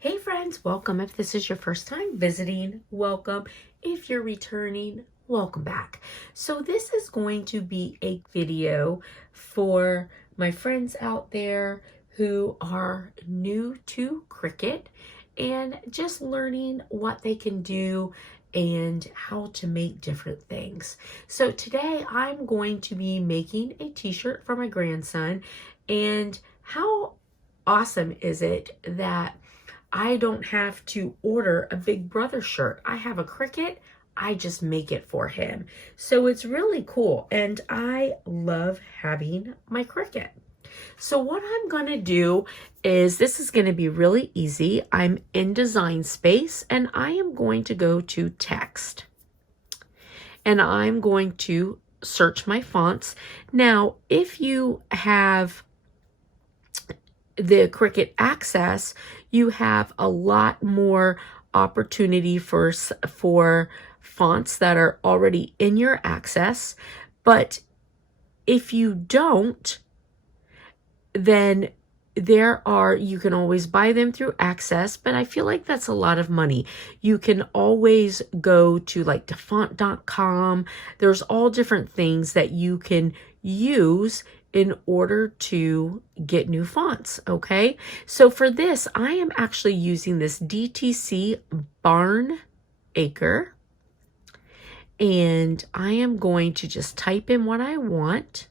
Hey friends, welcome. If this is your first time visiting, welcome. If you're returning, welcome back. So this is going to be a video for my friends out there who are new to Cricut and just learning what they can do and how to make different things. So today I'm going to be making a t-shirt for my grandson. And how awesome is it that I don't have to order a Big Brother shirt. I have a Cricut. I just make it for him. So it's really cool. And I love having my Cricut. So what I'm going to do is, this is going to be really easy. I'm in Design Space and I am going to go to Text. And I'm going to search my fonts. Now, if you have the Cricut Access, you have a lot more opportunity for fonts that are already in your Access. But if you don't, then you can always buy them through Access, but I feel like that's a lot of money. You can always go to like defont.com. There's all different things that you can use in order to get new fonts, okay? So for this, I am actually using this DTC Barn Acre, and I am going to just type in what I want.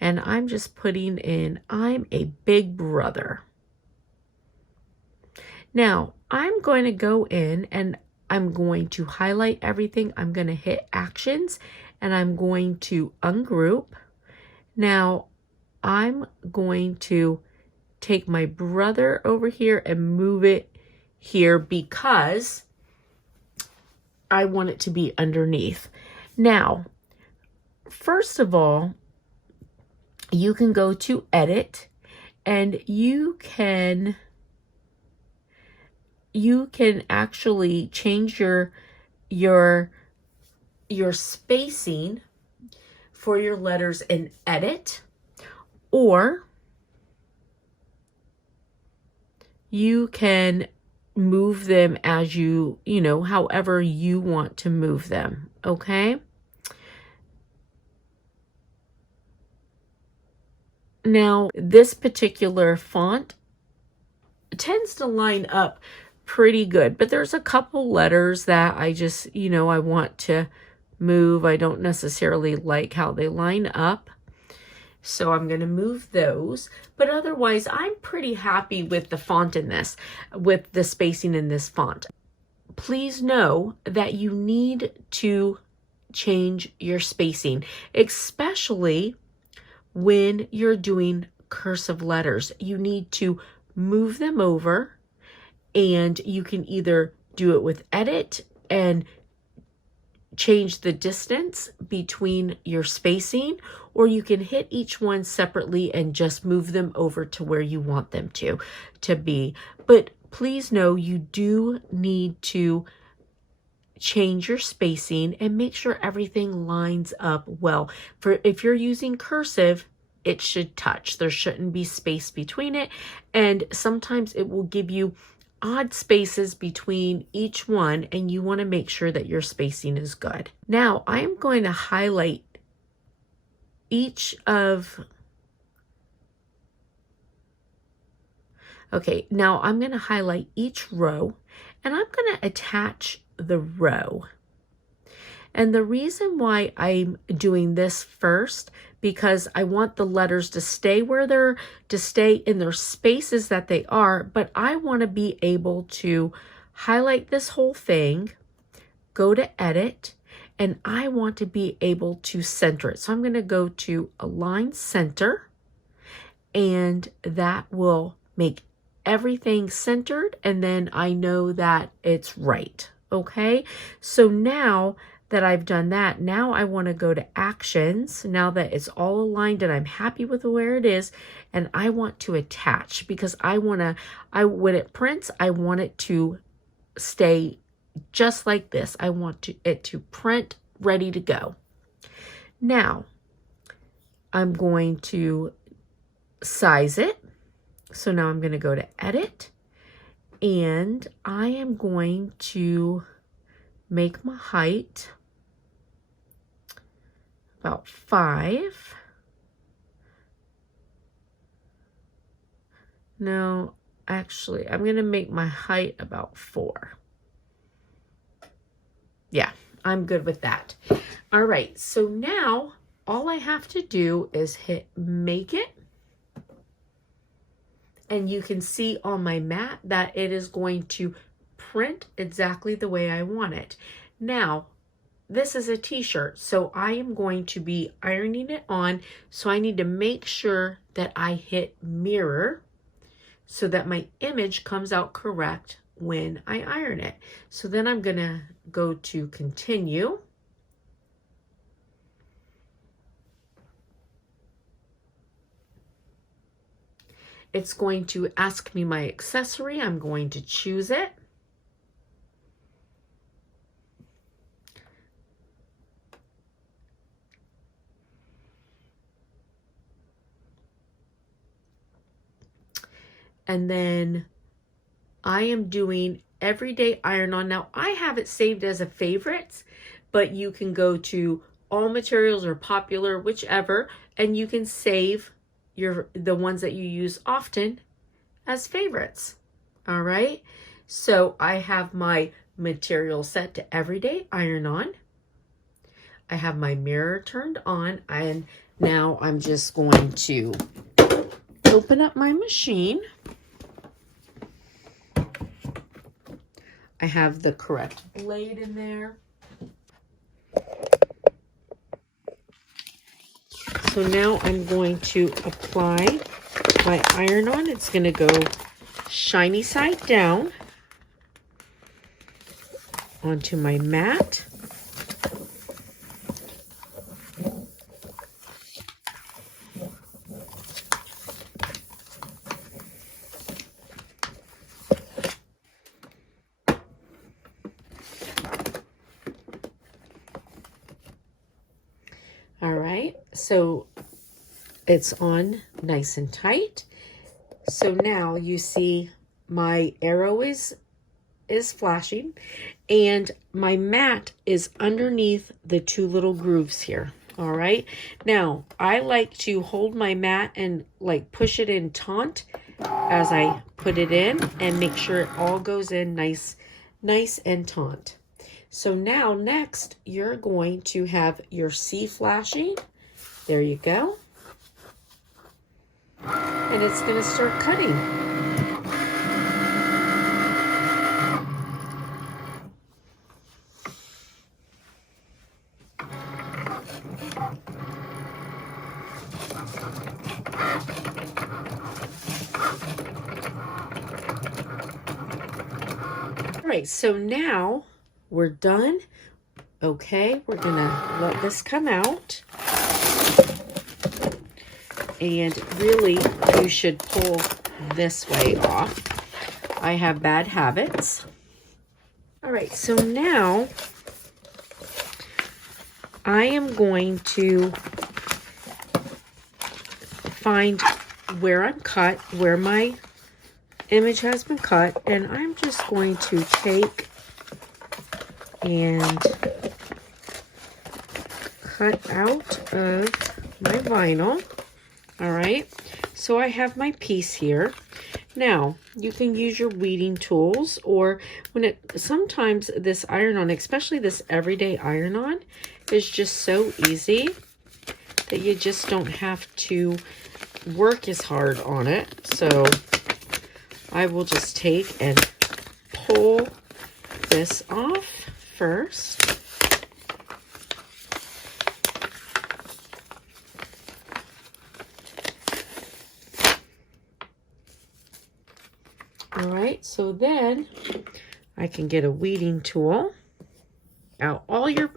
And I'm just putting in, I'm a big brother. Now, I'm going to go in and I'm going to highlight everything. I'm going to hit Actions and I'm going to ungroup. Now, I'm going to take my brother over here and move it here because I want it to be underneath. Now, first of all, you can go to Edit and you can actually change your spacing for your letters in Edit, or you can move them as however you want to move them, okay? Now, this particular font tends to line up pretty good, but there's a couple letters that I just, I want to move. I don't necessarily like how they line up, so I'm going to move those. But otherwise, I'm pretty happy with the font in this, with the spacing in this font. Please know that you need to change your spacing, especially when you're doing cursive letters. You need to move them over, and you can either do it with Edit and change the distance between your spacing, or you can hit each one separately and just move them over to where you want them to be. But please know you do need to change your spacing and make sure everything lines up well. If you're using cursive, it should touch. There shouldn't be space between it, and sometimes it will give you odd spaces between each one, and you want to make sure that your spacing is good. Now I'm going to highlight each of now I'm going to highlight each row, and I'm going to attach the row. And the reason why I'm doing this first, because I want the letters to stay in their spaces that they are, but I want to be able to highlight this whole thing, go to Edit, and I want to be able to center it. So I'm going to go to Align Center, and that will make everything centered, and then I know that it's right. Okay, so now that I've done that, now I want to go to actions, now that it's all aligned and I'm happy with where it is, and I want to attach, because when it prints, I want it to stay just like this. I want it to print ready to go. Now, I'm going to size it. So now I'm going to go to edit, and I am going to make my height about 5. No, actually, I'm going to make my height about 4. Yeah, I'm good with that. All right, so now all I have to do is hit make it. And you can see on my mat that it is going to print exactly the way I want it. Now, this is a t-shirt, so I am going to be ironing it on. So I need to make sure that I hit mirror so that my image comes out correct when I iron it. So then I'm gonna go to continue. It's going to ask me my accessory. I'm going to choose it. And then I am doing everyday iron on. Now I have it saved as a favorites, but you can go to all materials or popular, whichever, and you can save the ones that you use often as favorites. All right. So I have my material set to everyday iron on. I have my mirror turned on, and now I'm just going to open up my machine. I have the correct blade in there. So now I'm going to apply my iron-on. It's going to go shiny side down onto my mat. All right, so it's on nice and tight. So now you see my arrow is flashing, and my mat is underneath the 2 little grooves here. All right, now I like to hold my mat and like push it in taut as I put it in, and make sure it all goes in nice and taut. So now next you're going to have your C flashing. There you go. And it's going to start cutting. All right, so now we're done. Okay, we're gonna let this come out. And really, you should pull this way off. I have bad habits. All right, so now I am going to find where I'm cut, where my image has been cut, and I'm just going to take and cut out of my vinyl. All right, so I have my piece here. Now you can use your weeding tools, or sometimes this iron-on, especially this everyday iron-on, is just so easy that you just don't have to work as hard on it. So I will just take and pull this off first. All right, so then I can get a weeding tool out all your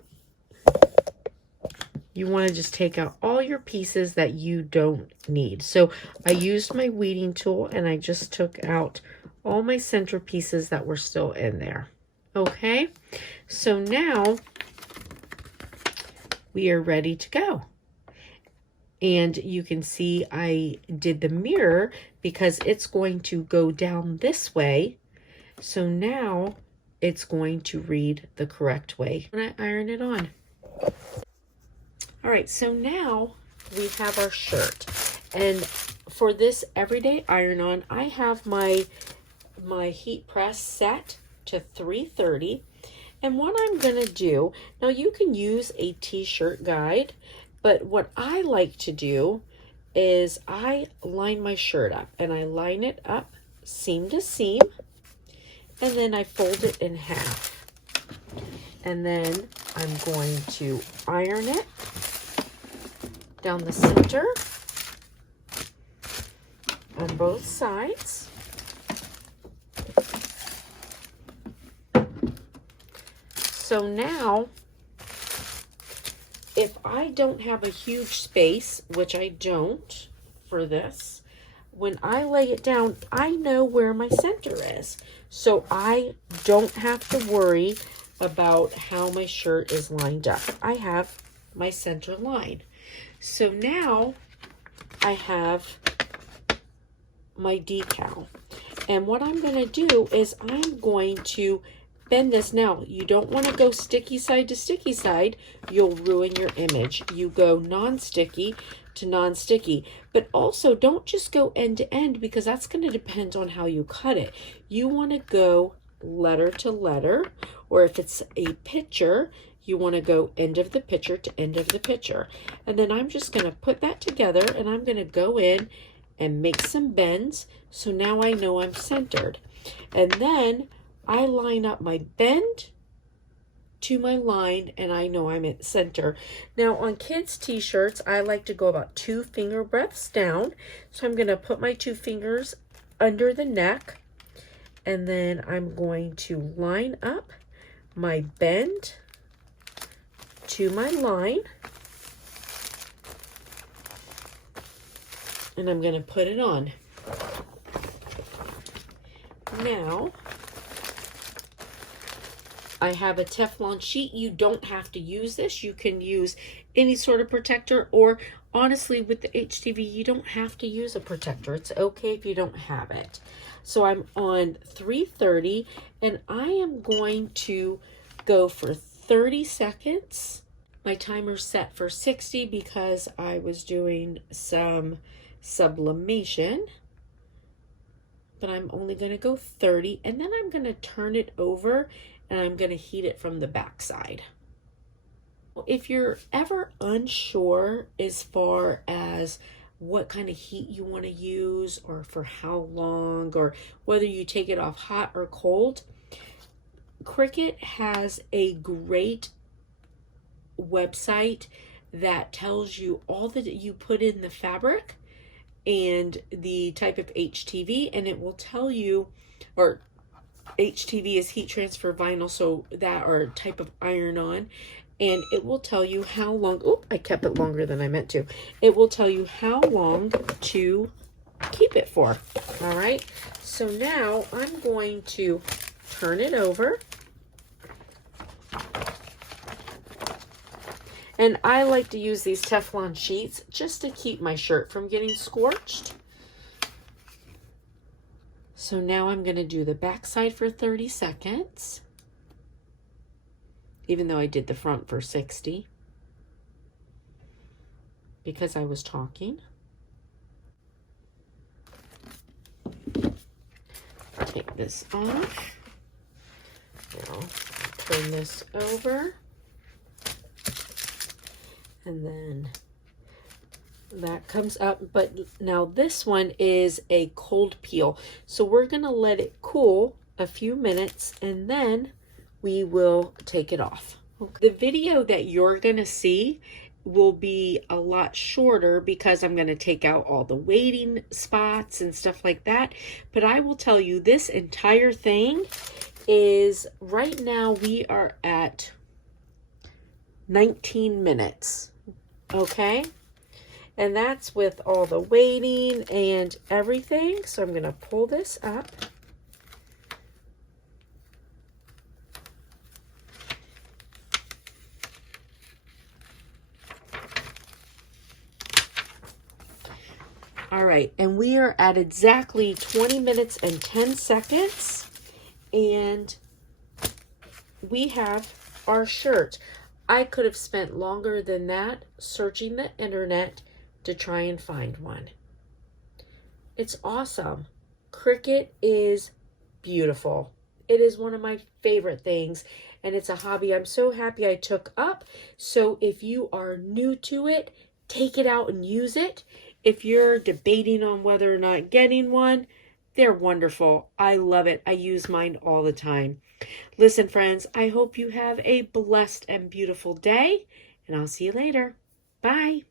you want to just take out all your pieces that you don't need. So I used my weeding tool and I just took out all my center pieces that were still in there. Okay, so now we are ready to go. And you can see I did the mirror because it's going to go down this way. So now it's going to read the correct way when I iron it on. All right, so now we have our shirt. And for this everyday iron-on, I have my heat press set to 330. And what I'm gonna do, now you can use a t-shirt guide, but what I like to do is I line my shirt up, and I line it up seam to seam, and then I fold it in half. And then I'm going to iron it down the center on both sides. So now, if I don't have a huge space, which I don't for this, when I lay it down, I know where my center is. So I don't have to worry about how my shirt is lined up. I have my center line. So now I have my decal. And what I'm going to do is I'm going to bend this. Now, you don't want to go sticky side to sticky side. You'll ruin your image. You go non-sticky to non-sticky. But also, don't just go end to end because that's going to depend on how you cut it. You want to go letter to letter, or if it's a picture, you want to go end of the picture to end of the picture. And then I'm just going to put that together, and I'm going to go in and make some bends. So now I know I'm centered. And then I line up my bend to my line, and I know I'm at center. Now on kids t-shirts, I like to go about 2 finger breadths down. So I'm going to put my 2 fingers under the neck, and then I'm going to line up my bend to my line, and I'm going to put it on. Now I have a Teflon sheet. You don't have to use this. You can use any sort of protector, or honestly with the HTV you don't have to use a protector. It's okay if you don't have it. So I'm on 330, and I am going to go for 30 seconds. My timer's set for 60 because I was doing some sublimation, but I'm only going to go 30, and then I'm going to turn it over and I'm going to heat it from the back side. If you're ever unsure as far as what kind of heat you want to use, or for how long, or whether you take it off hot or cold, Cricut has a great website that tells you all that you put in the fabric and the type of HTV, and it will tell you, or HTV is heat transfer vinyl, so that, or type of iron-on, and it will tell you how long, oh, I kept it longer than I meant to. It will tell you how long to keep it for. All right, so now I'm going to turn it over. And I like to use these Teflon sheets just to keep my shirt from getting scorched. So now I'm going to do the back side for 30 seconds, even though I did the front for 60 because I was talking. Take this off. Now turn this over. And then that comes up, but now this one is a cold peel. So we're gonna let it cool a few minutes and then we will take it off. Okay. The video that you're gonna see will be a lot shorter because I'm gonna take out all the waiting spots and stuff like that. But I will tell you, this entire thing is, right now we are at 19 minutes. Okay? And that's with all the weighting and everything. So I'm going to pull this up. All right, and we are at exactly 20 minutes and 10 seconds. And we have our shirt. I could have spent longer than that searching the internet to try and find one. It's awesome. Cricut is beautiful. It is one of my favorite things, and it's a hobby I'm so happy I took up. So if you are new to it, take it out and use it. If you're debating on whether or not getting one, they're wonderful. I love it. I use mine all the time. Listen, friends, I hope you have a blessed and beautiful day, and I'll see you later. Bye.